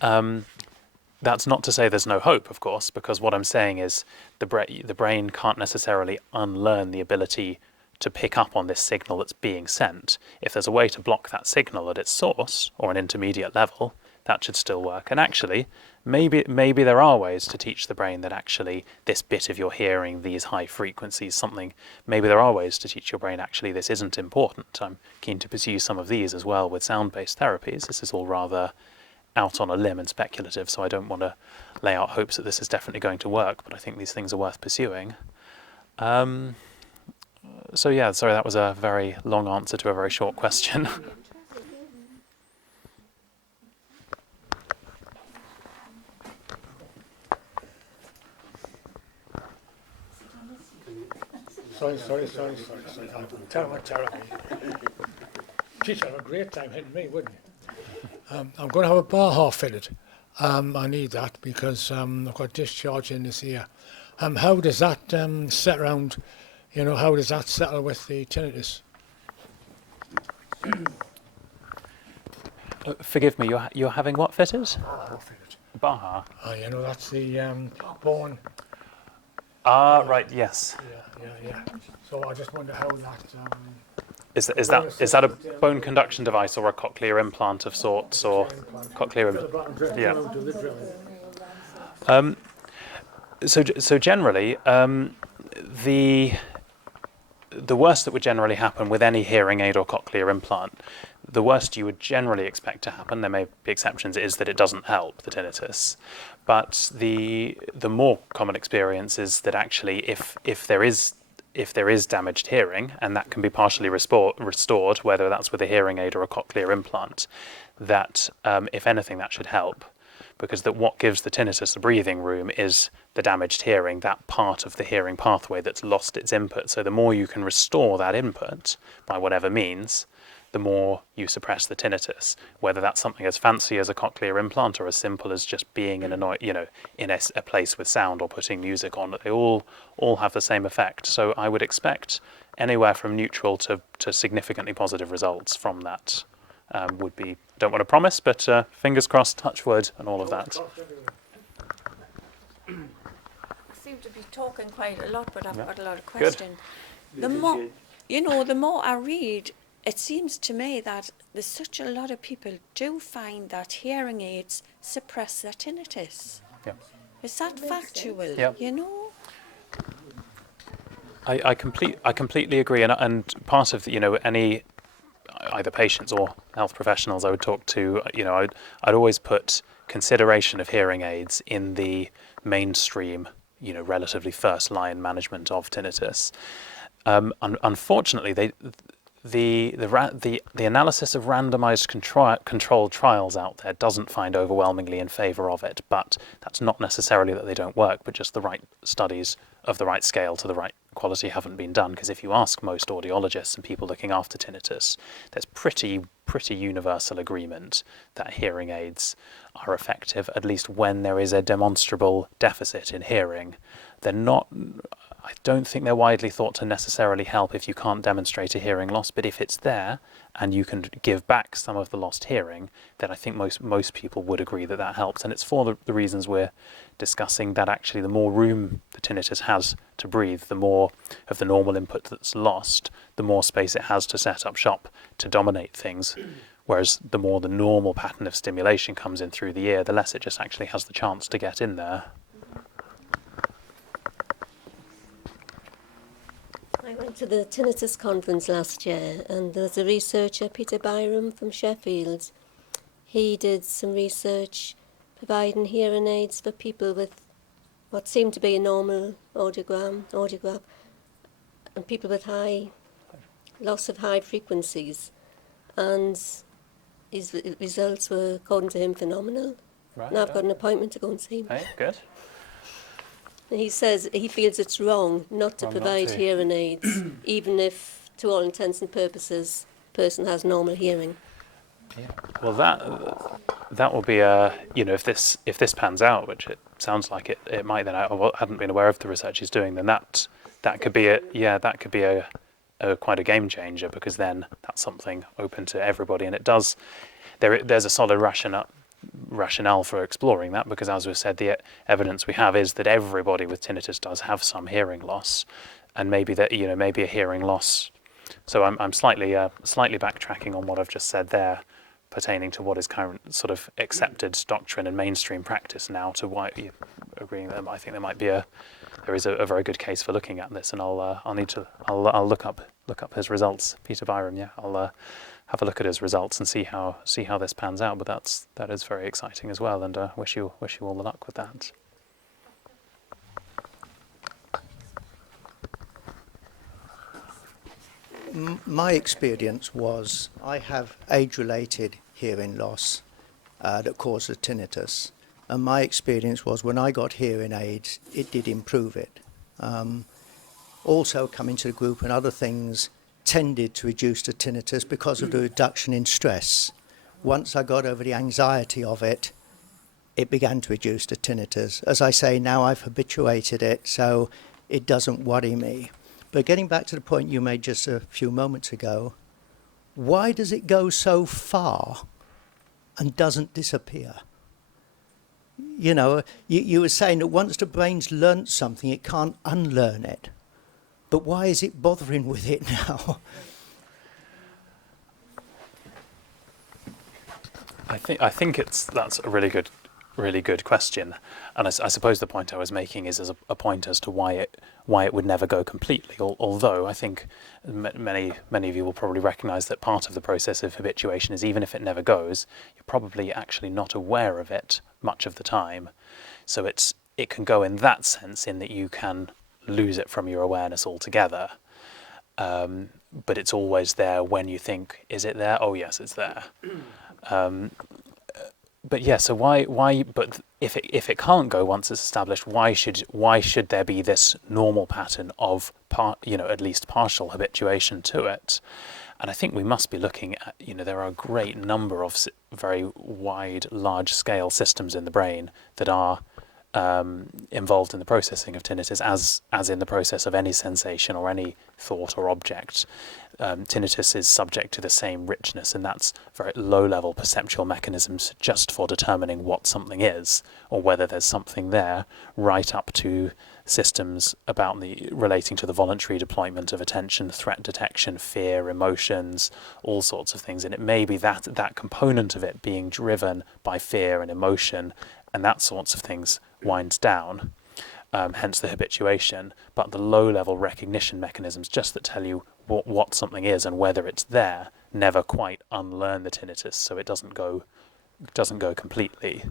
That's not to say there's no hope, of course, because what I'm saying is the brain can't necessarily unlearn the ability to pick up on this signal that's being sent. If there's a way to block that signal at its source, or an intermediate level, that should still work. And actually, maybe there are ways to teach the brain that actually this bit of your hearing, these high frequencies, something, maybe there are ways to teach your brain actually this isn't important. I'm keen to pursue some of these as well with sound-based therapies. This is all rather out on a limb and speculative, so I don't want to lay out hopes that this is definitely going to work, but I think these things are worth pursuing. So yeah, sorry, that was a very long answer to a very short question. Sorry. Terrible. She'd have a great time hitting me, wouldn't you? I'm going to have a bar half fitted. I need that because I've got discharge in this ear. How does that set around, how does that settle with the tinnitus? Forgive me, you're having what fitted? Bar fitted. Baha. That's the bone. Ah, right, yes. Yeah. So I just wonder how that... Is that a bone conduction device or a cochlear implant of sorts, or cochlear implant? Yeah. So generally, the worst that would generally happen with any hearing aid or cochlear implant, the worst you would generally expect to happen, there may be exceptions, is that it doesn't help the tinnitus. But the more common experience is that actually if there is damaged hearing, and that can be partially restored, whether that's with a hearing aid or a cochlear implant, that if anything that should help, because what gives the tinnitus the breathing room is the damaged hearing, that part of the hearing pathway that's lost its input. So the more you can restore that input by whatever means, the more you suppress the tinnitus, whether that's something as fancy as a cochlear implant or as simple as just being in a place with sound or putting music on. They all have the same effect. So I would expect anywhere from neutral to significantly positive results from that. Would be, don't want to promise, but fingers crossed, touch wood, and all of that. I seem to be talking quite a lot, but I've got a lot of questions. The more I read, it seems to me that there's such a lot of people do find that hearing aids suppress their tinnitus. Yeah. Is that factual? Yeah. I completely agree, and part of any either patients or health professionals I would talk to, I'd always put consideration of hearing aids in the mainstream, relatively first line management of tinnitus. Unfortunately, the analysis of randomized controlled trials out there doesn't find overwhelmingly in favor of it, but that's not necessarily that they don't work, but just the right studies of the right scale to the right quality haven't been done. Because if you ask most audiologists and people looking after tinnitus, there's pretty universal agreement that hearing aids are effective, at least when there is a demonstrable deficit in hearing. I don't think they're widely thought to necessarily help if you can't demonstrate a hearing loss, but if it's there and you can give back some of the lost hearing, then I think most people would agree that helps. And it's for the reasons we're discussing, that actually the more room the tinnitus has to breathe, the more of the normal input that's lost, the more space it has to set up shop to dominate things. Whereas the more the normal pattern of stimulation comes in through the ear, the less it just actually has the chance to get in there. I went to the Tinnitus conference last year, and there was a researcher, Peter Byram from Sheffield. He did some research providing hearing aids for people with what seemed to be a normal audiogram, and people with loss of high frequencies. And his results were, according to him, phenomenal. Right, and I've got an appointment to go and see him. Hey, good. He says he feels it's wrong not to provide hearing aids, even if, to all intents and purposes, the person has normal hearing. Yeah. Well, that will be if this pans out, which it sounds like it might. Then I hadn't been aware of the research he's doing. Then that could be a quite a game changer, because then that's something open to everybody, and it does. There's a solid rationale. rationale for exploring that, because as we've said, the evidence we have is that everybody with tinnitus does have some hearing loss, and maybe that, you know, maybe a hearing loss. So I'm slightly backtracking on what I've just said there, pertaining to what is current sort of accepted doctrine and mainstream practice now, to why you agreeing that I think there is a very good case for looking at this, and I'll look up his results. Peter Byram, yeah, I'll have a look at his results and see how this pans out. But that is very exciting as well, and wish you all the luck with that. My experience was I have age-related hearing loss that causes tinnitus, and my experience was when I got hearing aids, it did improve it. Also, coming to the group and other things tended to reduce the tinnitus because of the reduction in stress. Once I got over the anxiety of it, it began to reduce the tinnitus. As I say, now I've habituated it, so it doesn't worry me. But getting back to the point you made just a few moments ago, why does it go so far and doesn't disappear? You know, you were saying that once the brain's learnt something, it can't unlearn it. But why is it bothering with it now? I think that's a really good question, and I suppose the point I was making is as a point as to why it would never go completely. Although I think many of you will probably recognise that part of the process of habituation is, even if it never goes, you're probably actually not aware of it much of the time. So it can go in that sense, in that you can lose it from your awareness altogether. But it's always there when you think, is it there? Oh yes, it's there. But yeah, so why? But if it can't go once it's established, why should there be this normal pattern of at least partial habituation to it? And I think we must be looking at, there are a great number of very wide, large-scale systems in the brain that are involved in the processing of tinnitus, as in the process of any sensation or any thought or object. Tinnitus is subject to the same richness, and that's very low-level perceptual mechanisms just for determining what something is, or whether there's something there, right up to systems about relating to the voluntary deployment of attention, threat detection, fear, emotions, all sorts of things. And it may be that component of it being driven by fear and emotion, and that sorts of things winds down, hence the habituation. But the low-level recognition mechanisms, just that tell you what something is and whether it's there, never quite unlearn the tinnitus, so it doesn't go completely.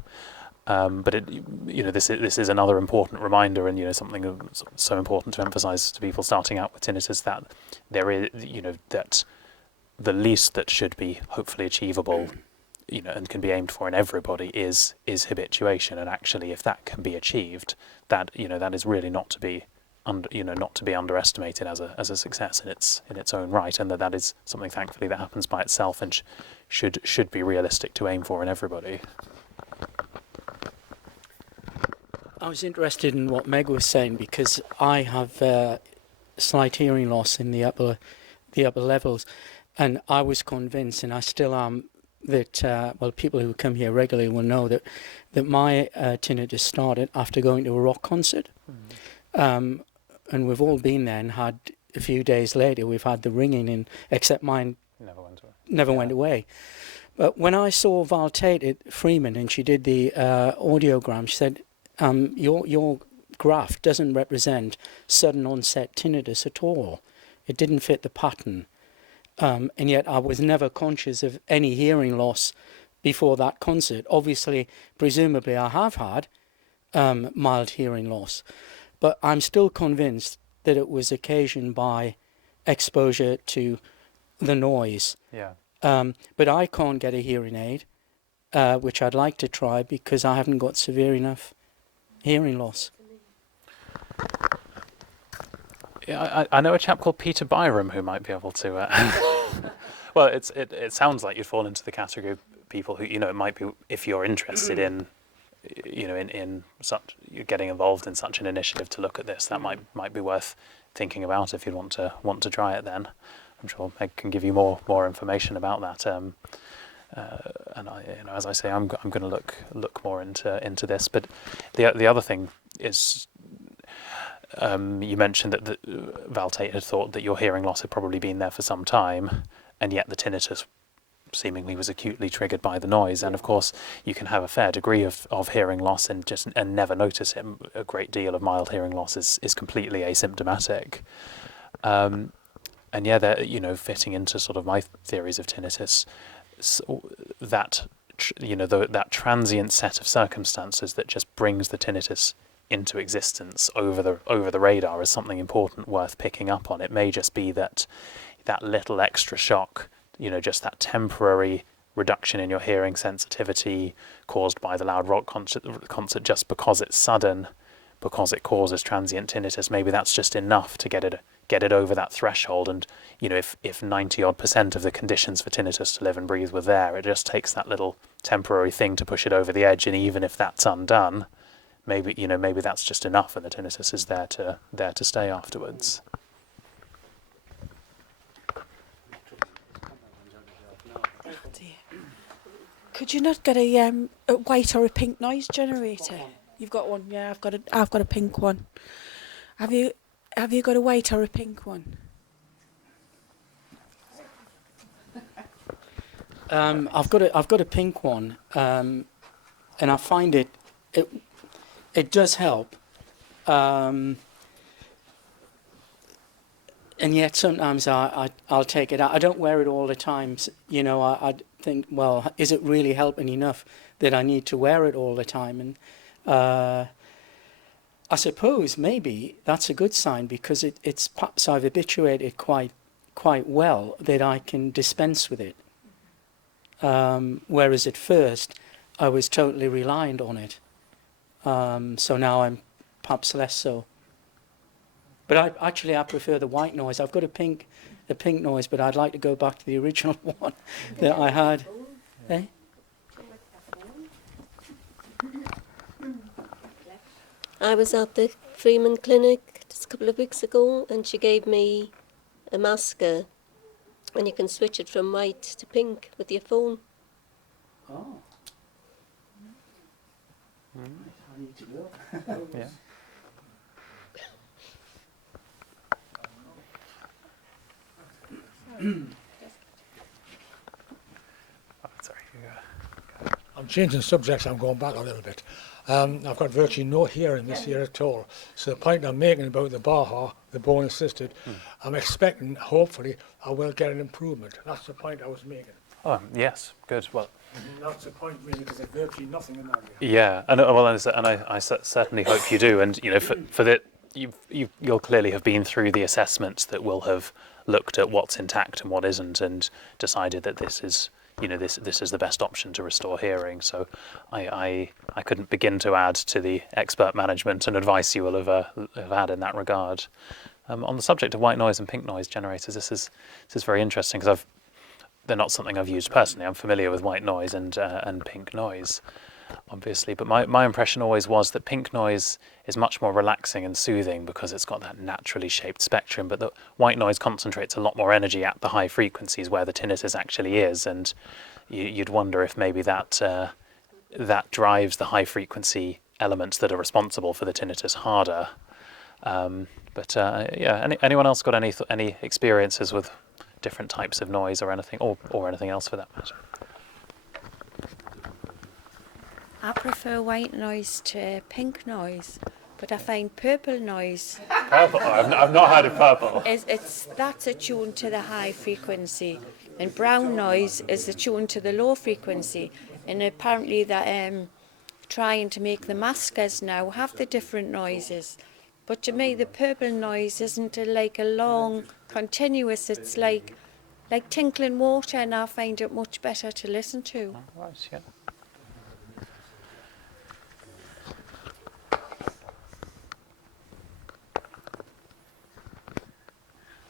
But this is another important reminder, and something so important to emphasise to people starting out with tinnitus, that there is that the least that should be hopefully achievable, and can be aimed for in everybody is habituation. And actually, if that can be achieved, that is really not to be underestimated as a success in its own right, and that is something, thankfully, that happens by itself and should be realistic to aim for in everybody. I was interested in what Meg was saying, because I have slight hearing loss in the upper levels, and I was convinced, and I still am, that people who come here regularly will know that my tinnitus started after going to a rock concert. Mm-hmm. And we've all been there and had, a few days later, we've had the ringing, and except mine never went away. But when I saw Val Tate at Freeman, and she did the audiogram, she said, your graph doesn't represent sudden onset tinnitus at all. It didn't fit the pattern. And yet I was never conscious of any hearing loss before that concert. Obviously, presumably I have had mild hearing loss, but I'm still convinced that it was occasioned by exposure to the noise. Yeah. But I can't get a hearing aid, which I'd like to try, because I haven't got severe enough hearing loss. Yeah, I know a chap called Peter Byram who might be able to. Well, it sounds like you'd fall into the category of people who, it might be, if you're interested in, in such, getting involved in such an initiative to look at this, that might be worth thinking about if you'd want to try it. Then I'm sure Meg can give you more information about that. and as I say, I'm going to look more into this. But the other thing is, you mentioned that Val Tate had thought that your hearing loss had probably been there for some time, and yet the tinnitus seemingly was acutely triggered by the noise. And of course, you can have a fair degree of hearing loss and never notice it. A great deal of mild hearing loss is completely asymptomatic. And yeah, fitting into sort of my theories of tinnitus, that that transient set of circumstances that just brings the tinnitus into existence over the radar is something important, worth picking up on. It may just be that little extra shock, just that temporary reduction in your hearing sensitivity caused by the loud rock concert, just because it's sudden, because it causes transient tinnitus. Maybe that's just enough to get it over that threshold. And if 90% of the conditions for tinnitus to live and breathe were there, it just takes that little temporary thing to push it over the edge. And even if that's undone, maybe that's just enough, and the tinnitus is there to stay afterwards. Could you not get a white or a pink noise generator? You've got one, yeah. I've got a pink one. Have you got a white or a pink one? I've got a pink one, and I find it does help. And yet sometimes I'll take it out. I don't wear it all the time. I think, well, is it really helping enough that I need to wear it all the time? And I suppose maybe that's a good sign, because it's perhaps I've habituated quite well that I can dispense with it. Whereas at first I was totally reliant on it. So now I'm perhaps less so. But I prefer the white noise. I've got a pink noise, but I'd like to go back to the original one that I had. Eh? I was at the Freeman Clinic just a couple of weeks ago, and she gave me a masker, and you can switch it from white to pink with your phone. Oh. I need to go. Yeah. Sorry. I'm changing subjects. I'm going back a little bit. I've got virtually no hearing this year at all. So the point I'm making about the BAHA, the bone assisted, I'm expecting, hopefully, I will get an improvement. That's the point I was making. Oh, yes, good. Well, That's the point, really, because there's virtually nothing in that area. yeah, and I certainly hope you do. And for that, you'll clearly have been through the assessments that will have looked at what's intact and what isn't, and decided that this is the best option to restore hearing. So I couldn't begin to add to the expert management and advice you will have had in that regard. On the subject of white noise and pink noise generators, this is very interesting, because they're not something I've used personally. I'm familiar with white noise and pink noise, obviously, but my impression always was that pink noise is much more relaxing and soothing because it's got that naturally shaped spectrum, but the white noise concentrates a lot more energy at the high frequencies where the tinnitus actually is, and you'd wonder if maybe that drives the high frequency elements that are responsible for the tinnitus harder. Anyone else got any experiences with different types of noise or anything, or anything else for that matter? I prefer white noise to pink noise, but I find purple noise. Purple? I've not heard of purple. That's attuned to the high frequency, and brown noise is attuned to the low frequency. And apparently they're trying to make the maskers now have the different noises. But to me, the purple noise isn't like a long, continuous. It's like tinkling water, and I find it much better to listen to. Right, yeah.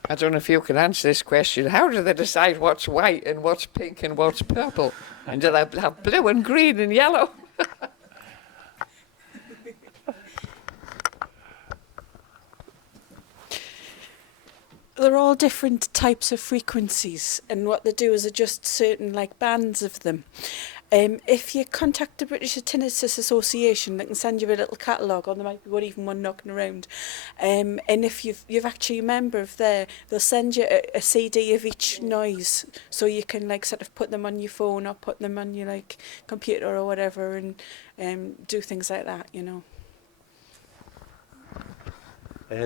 I don't know if you can answer this question. How do they decide what's white and what's pink and what's purple? And do they have blue and green and yellow? they're all different types of frequencies, and what they do is adjust certain like bands of them. If you contact the British Tinnitus Association, they can send you a little catalogue, or there might be even one knocking around. And if you've actually a member of there, they'll send you a CD of each noise, so you can like sort of put them on your phone or put them on your like computer or whatever, and do things like that, you know.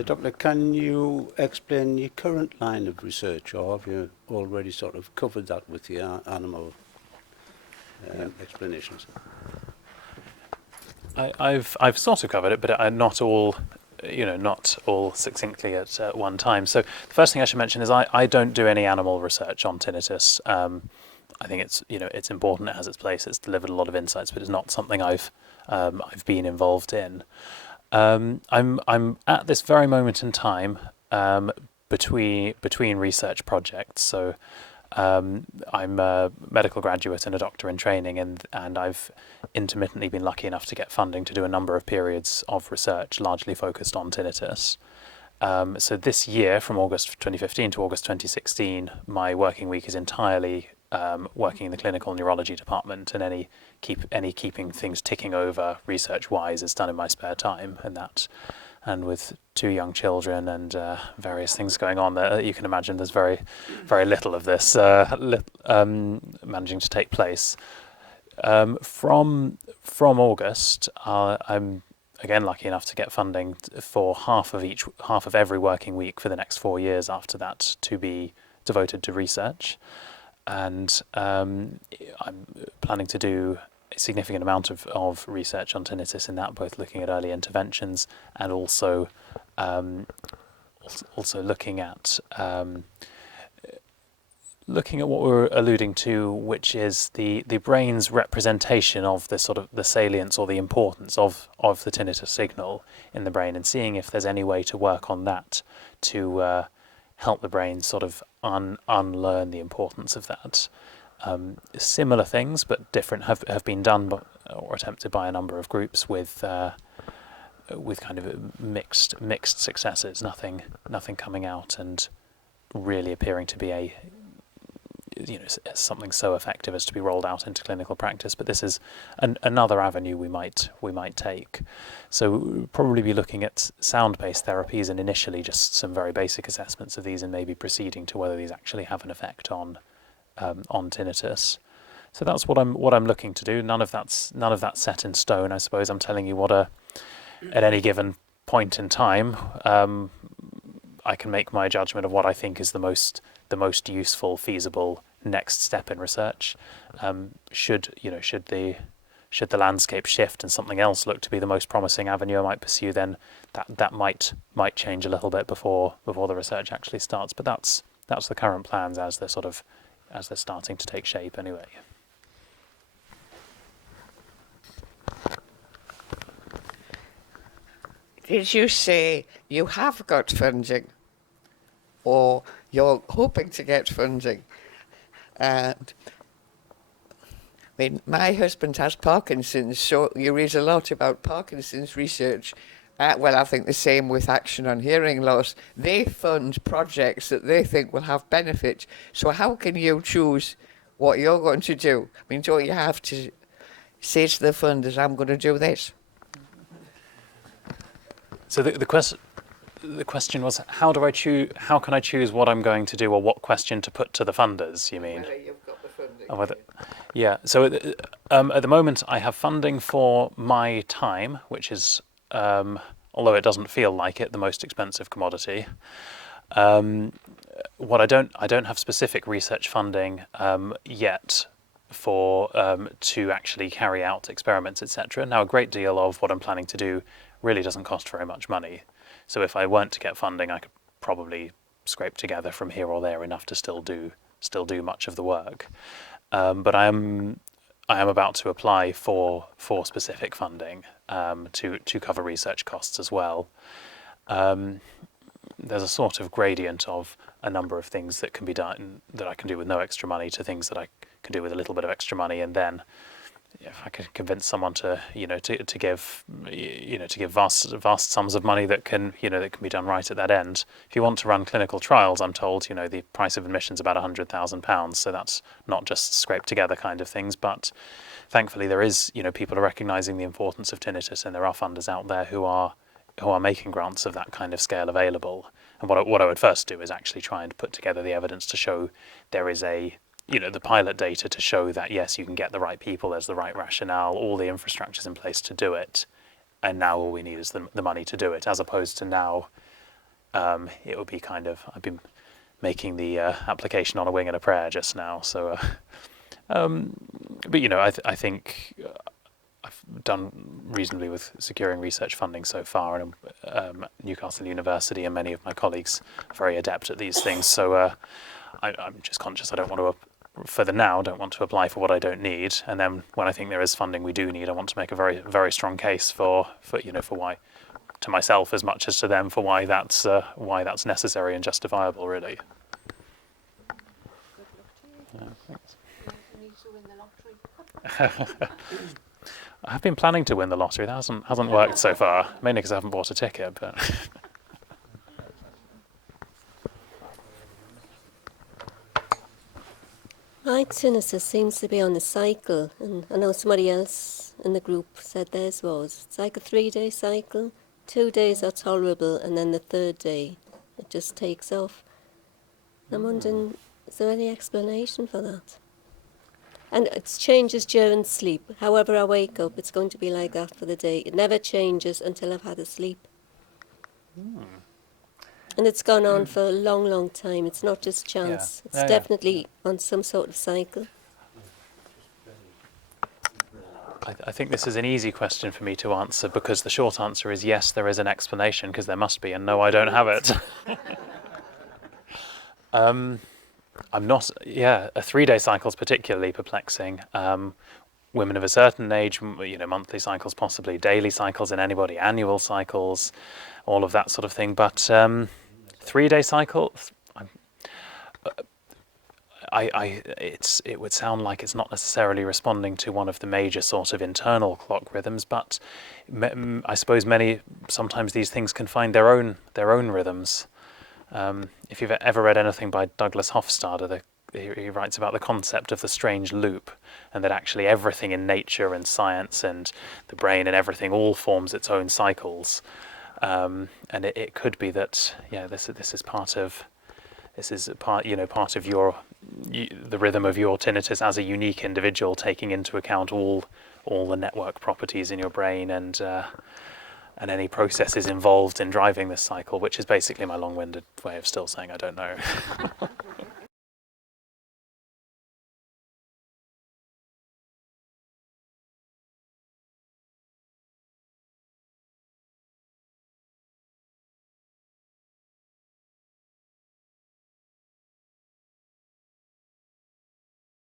Doctor, can you explain your current line of research, or have you already sort of covered that with your animal explanations? I've sort of covered it, but not all, not all succinctly at one time. So the first thing I should mention is I don't do any animal research on tinnitus. I think it's important, it has its place, it's delivered a lot of insights, but it's not something I've been involved in. I'm at this very moment in time between research projects. So I'm a medical graduate and a doctor in training, and I've intermittently been lucky enough to get funding to do a number of periods of research, largely focused on tinnitus. So this year, from August 2015 to August 2016, my working week is entirely working in the clinical neurology department, and any keeping things ticking over research-wise is done in my spare time, and with 2 young children and various things going on there, you can imagine there's very, very little of this managing to take place. From August, I'm again lucky enough to get funding for half of every working week for the next 4 years after that to be devoted to research. And I'm planning to do a significant amount of research on tinnitus in that, both looking at early interventions and also looking at what we're alluding to, which is the brain's representation of the sort of the salience or the importance of the tinnitus signal in the brain, and seeing if there's any way to work on that to help the brain sort of unlearn the importance of that. Similar things, but different, have been done or attempted by a number of groups with kind of mixed successes. Nothing coming out and really appearing to be something so effective as to be rolled out into clinical practice. But this is another avenue we might take. So we'll probably be looking at sound-based therapies, and initially just some very basic assessments of these, and maybe proceeding to whether these actually have an effect on tinnitus. So that's what I'm looking to do. None of that's set in stone. I suppose I'm telling you what at any given point in time, I can make my judgment of what I think is the most useful, feasible next step in research. Should the landscape shift and something else look to be the most promising avenue I might pursue, then that might change a little bit before the research actually starts. But that's the current plans as they're starting to take shape anyway. Did you say you have got funding, or you're hoping to get funding? I mean, my husband has Parkinson's, so you read a lot about Parkinson's research. Well, I think the same with Action on Hearing Loss. They fund projects that they think will have benefit. So how can you choose what you're going to do? I mean, don't you have to say to the funders, I'm going to do this? So the question was, how can I choose what I'm going to do, or what question to put to the funders, you mean? Whether you've got the funding. Yeah, so at the moment I have funding for my time, which is, although it doesn't feel like it, the most expensive commodity. What I don't have specific research funding yet for to actually carry out experiments, etc. Now, a great deal of what I'm planning to do really doesn't cost very much money. So if I weren't to get funding, I could probably scrape together from here or there enough to still do much of the work. But I am about to apply for specific funding to cover research costs as well. There's a sort of gradient of a number of things that can be done that I can do with no extra money, to things that I can do with a little bit of extra money, and then if I could convince someone to give vast sums of money that can be done right at that end. If you want to run clinical trials, I'm told the price of admission is about £100,000, so that's not just scraped together kind of things. But thankfully, there is people are recognising the importance of tinnitus, and there are funders out there who are making grants of that kind of scale available. And what I would first do is actually try and put together the evidence to show there is the pilot data to show that, yes, you can get the right people, there's the right rationale, all the infrastructure's in place to do it, and now all we need is the money to do it, as opposed to now it would be I've been making the application on a wing and a prayer just now. So, but I think I've done reasonably with securing research funding so far, and Newcastle University and many of my colleagues are very adept at these things. So I'm just conscious I don't want to don't want to apply for what I don't need, and then when I think there is funding we do need, I want to make a very, very strong case for why, to myself as much as to them, for why that's necessary and justifiable, really. Thanks. I have been planning to win the lottery. That hasn't worked so far, mainly because I haven't bought a ticket. But My tinnitus seems to be on a cycle, and I know somebody else in the group said theirs was. It's like a 3-day cycle. 2 days are tolerable, and then the 3rd day it just takes off. I'm wondering, is there any explanation for that? And it changes during sleep. However I wake up, it's going to be like that for the day. It never changes until I've had a sleep. And it's gone on for a long, long time. It's not just chance. Yeah. It's definitely on some sort of cycle. I think this is an easy question for me to answer, because the short answer is yes, there is an explanation, because there must be, and no, I don't have it. I'm not. Yeah, a 3-day cycle is particularly perplexing. Women of a certain age, monthly cycles, possibly daily cycles in anybody, annual cycles, all of that sort of thing. But 3-day cycles, it would sound like it's not necessarily responding to one of the major sort of internal clock rhythms, but I suppose sometimes these things can find their own rhythms. If you've ever read anything by Douglas Hofstadter, he writes about the concept of the strange loop, and that actually everything in nature and science and the brain and everything all forms its own cycles. And it could be that this is part of the rhythm of your tinnitus as a unique individual, taking into account all the network properties in your brain and any processes involved in driving this cycle, which is basically my long-winded way of still saying I don't know.